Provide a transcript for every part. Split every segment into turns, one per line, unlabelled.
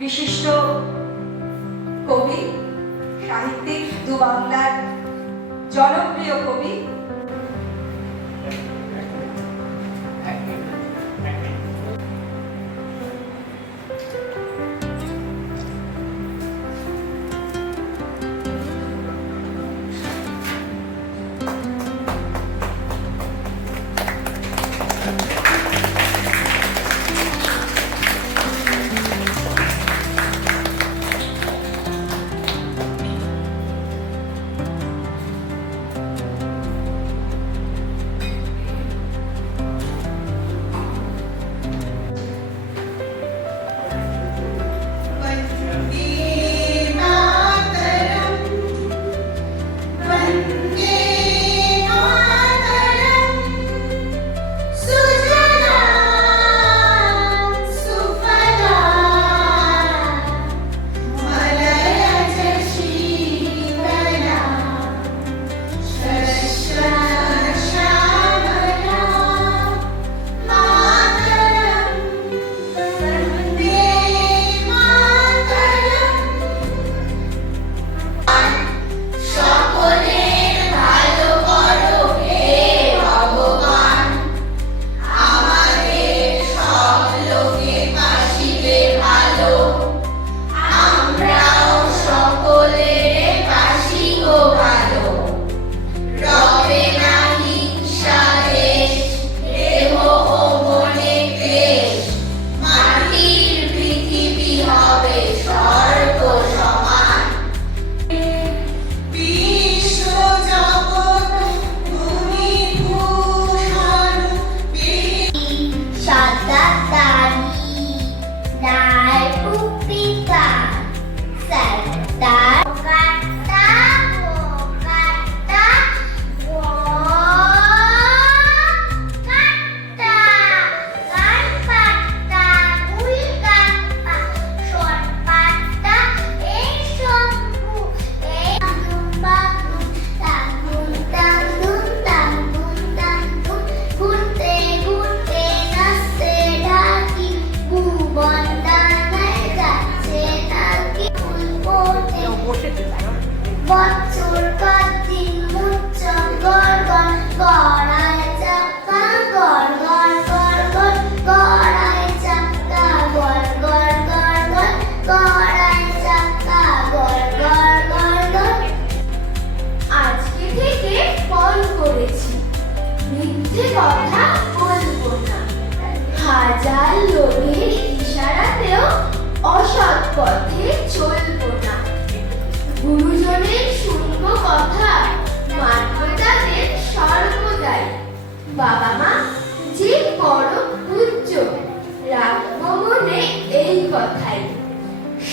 বিশিষ্ট কবি সাহিত্যিক দু বাংলার জনপ্রিয় কবি
বসেছে বছর দিন বাবা মা যে পরম পূজ্য রাখব এই কথাই।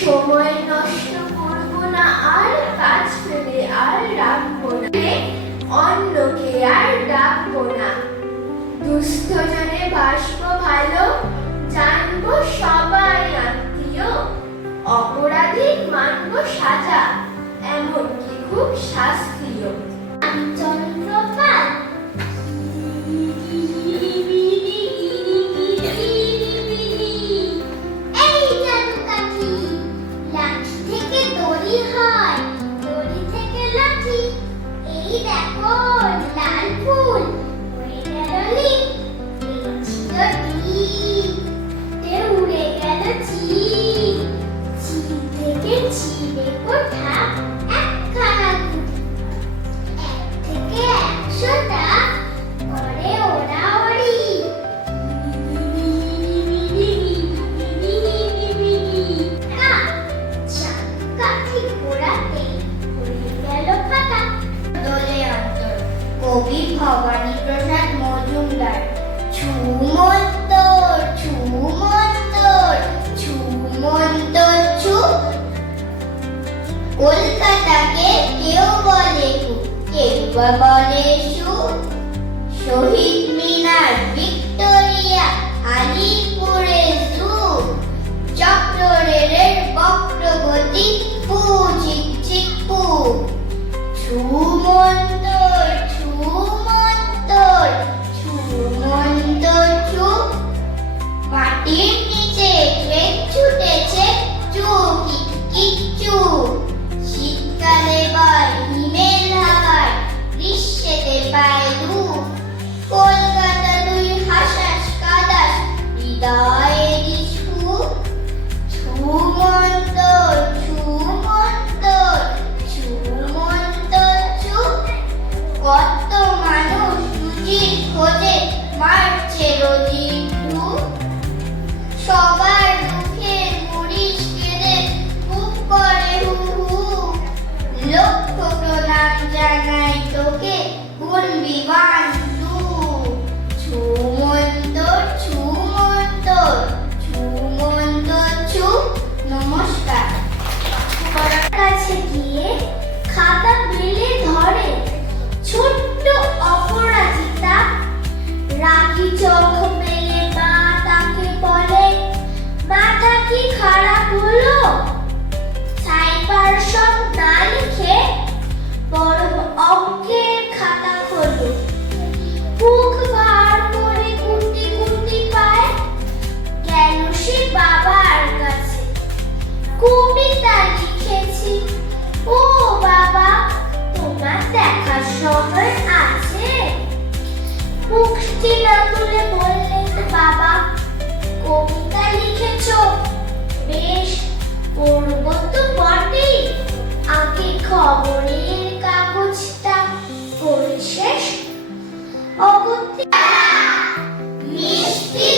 সময় নষ্ট করব না, আর কাজ ফেলে আর রাখব না। অন্যকে আর ডাকবো না। দুস্থ জনে বাসব ভালো, জানব সবাই আত্মীয়। অপরাধী মানব সাজা, এমনকি খুব শাস্তি Victoria, Ali Pures. তুলে ধরে। ছোট্ট অপরাজিতা রাগি চোখ মেলে মা তাকে বলে, মাথা কি খারাপ হলো? সাইবার সব না লিখে বড় অঙ্কের খাতা খোলো বুক ভার করে পায় গেল সে বাবার কাছে। কবিতা লিখেছি, ও দেখার সময় আছে। মুখটি না তুলে বললেন বাবা, কবিতা লিখেছ। বেশ, পড়ব তো বটে। আগে খবরের কাগজটা পড়ে শেষ। অগত্যা, মিষ্টি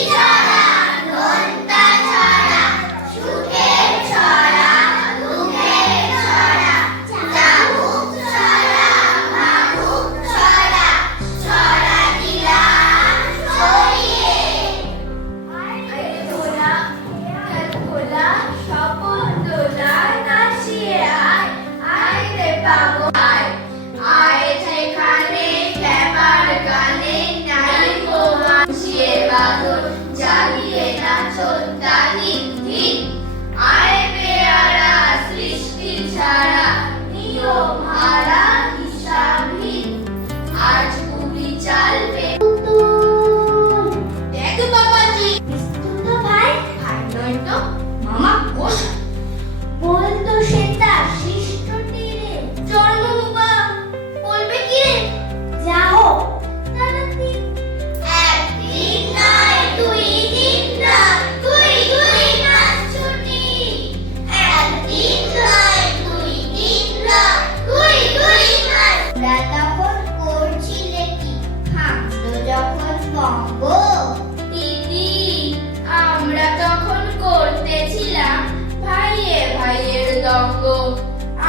soltar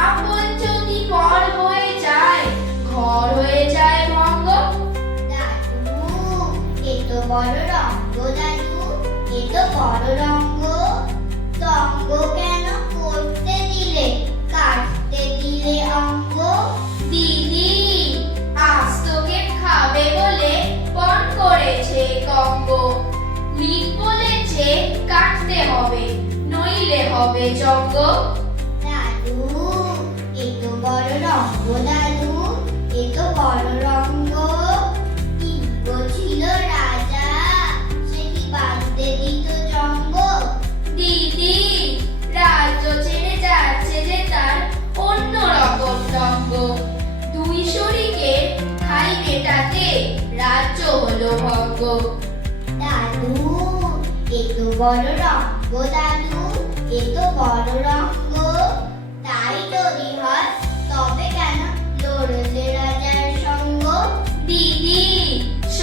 আপন যদি পর হয়ে যায় ঘর হয়ে যায় ভঙ্গ
দাদু এ তো বড় রঙ্গ দাদু এ তো বড় রঙ্গ। রঙ্গ কেন করতে দিলে কাটতে দিলে অঙ্গ?
দিদি আজ তোকে খাবে বলে পণ করেছে কঙ্গ। লিক বলেছে কাটতে হবে নইলে হবে জঙ্গ।
বড় রঙ্গ দাদু এ তো বড় রঙ্গ ইন্দ্র ছিল রাজা সে কি বাঁধতে দিত জঙ্গ?
দিদি রাজ্য ছেড়ে যাচ্ছে যে তার অন্য রকম রঙ্গ। দুই শরীকে খাই মেটাতে রাজ্য হলো ভঙ্গ।
দাদু এ তো বড় রঙ্গ দাদু এ তো বড় রঙ্গ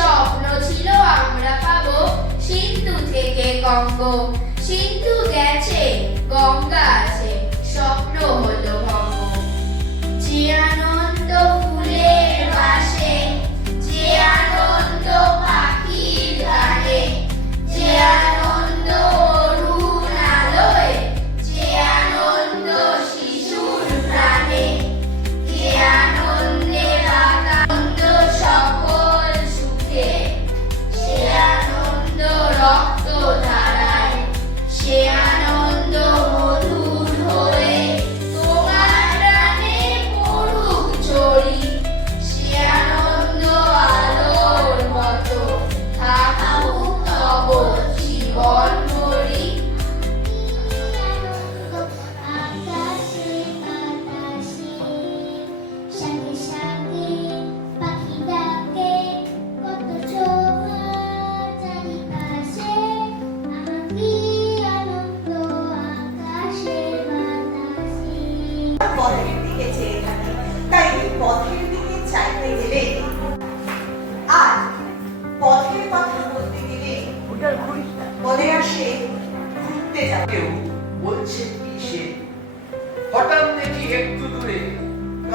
স্বপ্ন ছিল আমরা পাবো সিন্ধু থেকে গঙ্গ। সিন্ধু গেছে গঙ্গা আছে স্বপ্ন হলো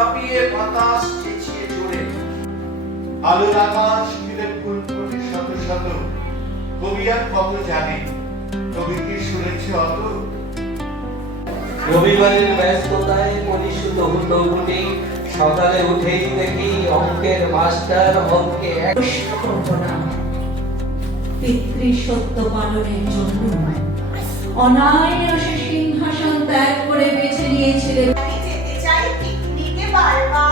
কাঁপিয়ে বাতাস চেঁচিয়ে চড়ে আলোর আকাশ ঘিরে ফুল ফুটে শত শত। কবি আর কত জানে? কবি কি শুনেছে অত?
রবিবারের ব্যস্ততায় পরিশুদ্ধ হতো গুটি সকালে উঠেই দেখি অঙ্কের মাস্টার অঙ্কে এক
পিতৃ সত্য পালনের জন্য। অনায়াসে সিংহাসন ত্যাগ করে বেছে নিয়েছিলেন
来吗？